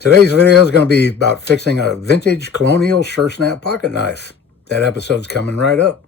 Today's video is going to be about fixing a vintage colonial sure snap pocket knife. That episode's coming right up.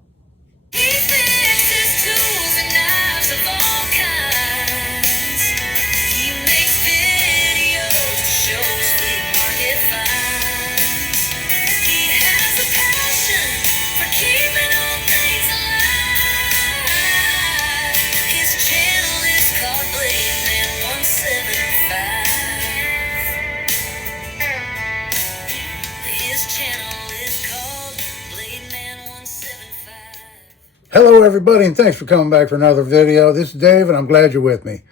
Hello everybody, and thanks for coming back for another video. This is Dave and I'm glad you're with me.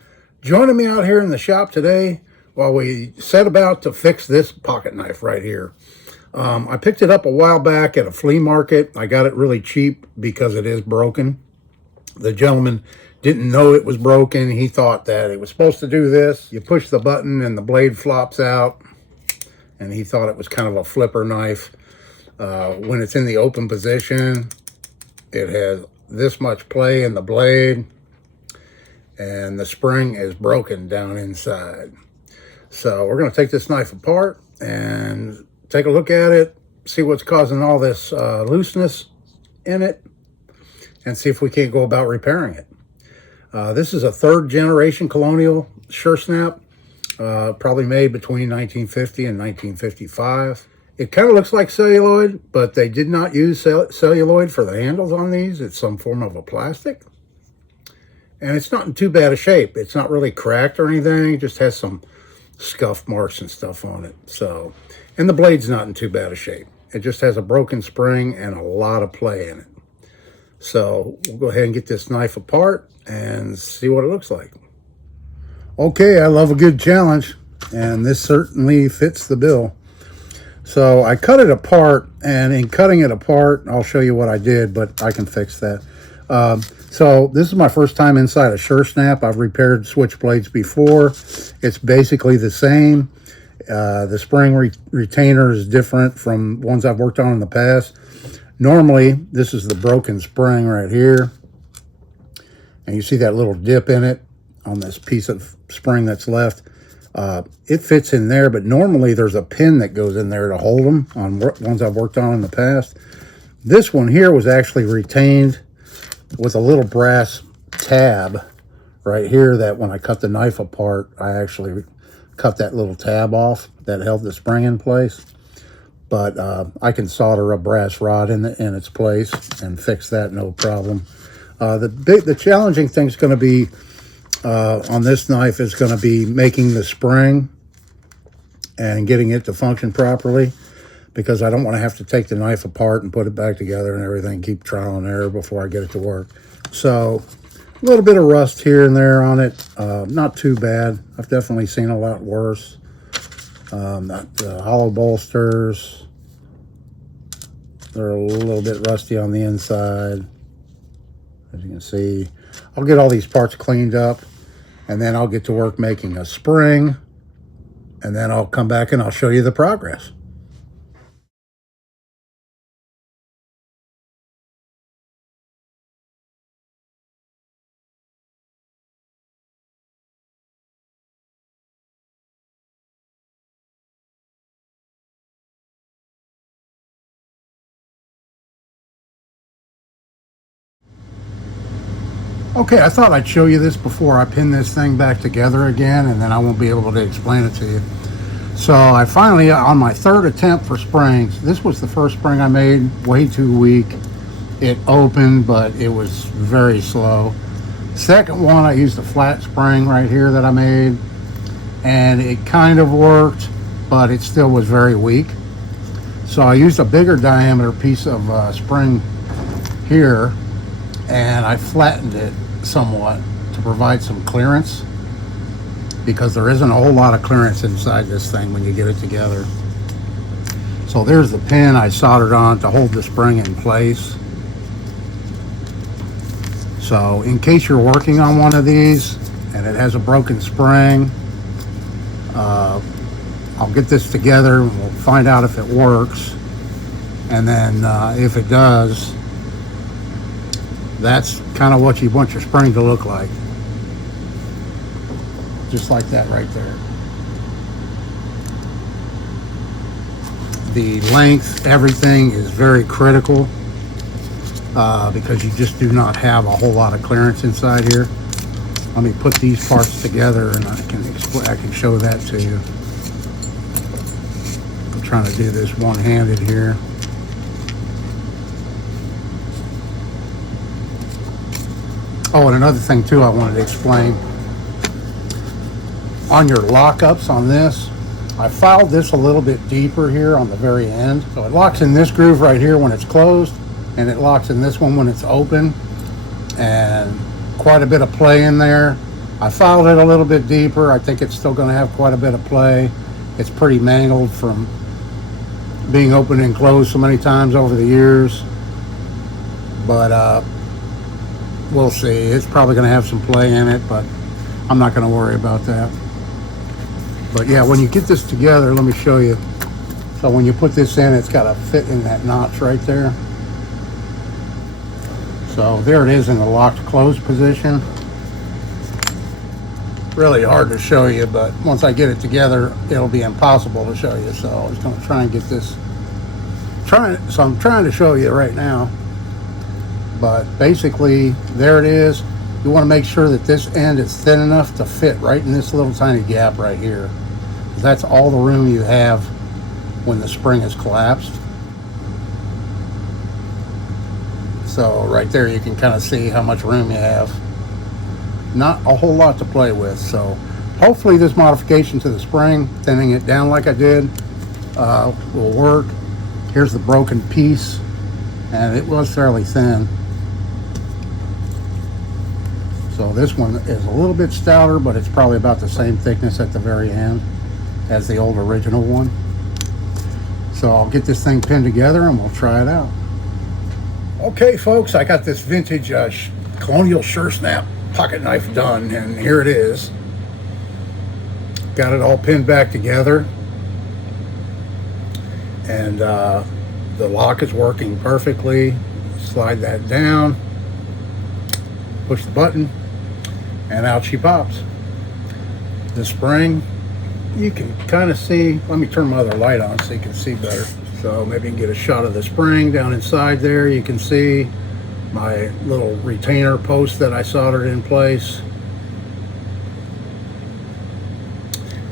Joining me out here in the shop today while we set about to fix this pocket knife right here. I picked it up a while back at a flea market. I got it really cheap because it is broken. The gentleman didn't know it was broken. He thought that it was supposed to do this. You push the button and the blade flops out, and he thought it was kind of a flipper knife. When it's in the open position, it has this much play in the blade, and the spring is broken down inside. So we're going to take this knife apart and take a look at it, see what's causing all this looseness in it, and see if we can't go about repairing it. This is a third generation colonial sure snap, probably made between 1950 and 1955. It kind of looks like celluloid, but they did not use celluloid for the handles on these. It's some form of a plastic. And it's not in too bad a shape. It's not really cracked or anything. It just has some scuff marks and stuff on it. So, and the blade's not in too bad a shape. It just has a broken spring and a lot of play in it. So we'll go ahead and get this knife apart and see what it looks like. Okay, I love a good challenge, and this certainly fits the bill. So I cut it apart, and in cutting it apart, I'll show you what I did, but I can fix that. So this is my first time inside a sure snap. I've repaired Switchblades before. It's basically the same. The spring retainer is different from ones I've worked on in the past. Normally, this is the broken spring right here. And you see that little dip in it on this piece of spring that's left. It fits in there, but normally there's a pin that goes in there to hold them on ones I've worked on in the past. This one here was actually retained with a little brass tab right here that when I cut the knife apart, I actually cut that little tab off that held the spring in place. But I can solder a brass rod in its place and fix that no problem. The challenging thing is going to be on this knife is going to be making the spring and getting it to function properly, because I don't want to have to take the knife apart and put it back together and everything, keep trial and error before I get it to work. So a little bit of rust here and there on it, not too bad. I've definitely seen a lot worse. Hollow bolsters, they're a little bit rusty on the inside, as you can see. I'll get all these parts cleaned up, and then I'll get to work making a spring, and then I'll come back and I'll show you the progress. Okay, I thought I'd show you this before I pin this thing back together again, and then I won't be able to explain it to you. So I finally, on my third attempt for springs, this was the first spring I made, way too weak. It opened, but it was very slow. Second one, I used a flat spring right here that I made, and it kind of worked, but it still was very weak. So I used a bigger diameter piece of spring here, and I flattened it somewhat to provide some clearance, because there isn't a whole lot of clearance inside this thing when you get it together. So there's the pin I soldered on to hold the spring in place. So in case you're working on one of these and it has a broken spring, I'll get this together and we'll find out if it works, and then if it does, that's kind of what you want your spring to look like. Just like that right there. the length, everything is very critical because you just do not have a whole lot of clearance inside here. Let me put these parts together and I can show that to you. I'm trying to do this one-handed here. Oh, and another thing too I wanted to explain. On your lockups on this, I filed this a little bit deeper here on the very end. So it locks in this groove right here when it's closed, and it locks in this one when it's open. And quite a bit of play in there. I filed it a little bit deeper. I think it's still going to have quite a bit of play. It's pretty mangled from being opened and closed so many times over the years. But we'll see. It's probably going to have some play in it, but I'm not going to worry about that. But yeah, when you get this together, let me show you. So when you put this in, it's got to fit in that notch right there. So there it is in the locked closed position. Really hard to show you, but once I get it together, it'll be impossible to show you. So I was going to try and get this. So I'm trying to show you right now. But basically, there it is. You want to make sure that this end is thin enough to fit right in this little tiny gap right here. That's all the room you have when the spring is collapsed. So right there you can kind of see how much room you have. Not a whole lot to play with. So hopefully this modification to the spring, thinning it down like I did, will work. Here's the broken piece, and it was fairly thin. So this one is a little bit stouter, but it's probably about the same thickness at the very end as the old original one. So I'll get this thing pinned together and we'll try it out. Okay folks, I got this vintage Colonial Sure Snap pocket knife done, and here it is. Got it all pinned back together, and the lock is working perfectly. Slide that down, push the button, and out she pops. The spring, you can kind of see. Let me turn my other light on so you can see better. So maybe you can get a shot of the spring down inside there. You can see my little retainer post that I soldered in place.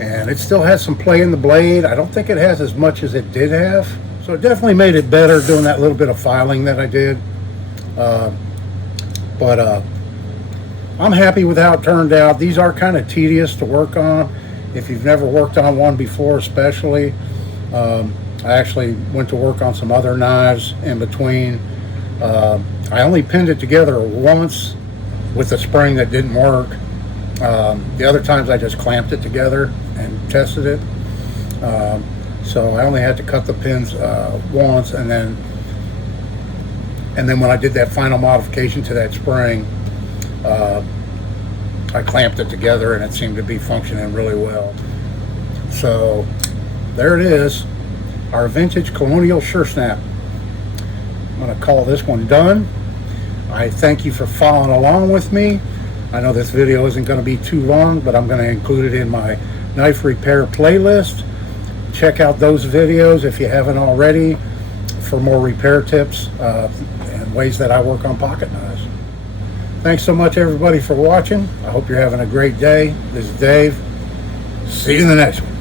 And it still has some play in the blade. I don't think it has as much as it did have. So it definitely made it better doing that little bit of filing that I did. But I'm happy with how it turned out. These are kind of tedious to work on. If you've never worked on one before, especially. I actually went to work on some other knives in between. I only pinned it together once with a spring that didn't work. The other times I just clamped it together and tested it. So I only had to cut the pins once, and then when I did that final modification to that spring, I clamped it together and it seemed to be functioning really well. So there it is, our vintage Colonial Sure Snap. I'm going to call this one done. I thank you for following along with me. I know this video isn't going to be too long, but I'm going to include it in my knife repair playlist. Check out those videos if you haven't already for more repair tips and ways that I work on pocket knives. Thanks so much everybody for watching. I hope you're having a great day. This is Dave. See you in the next one.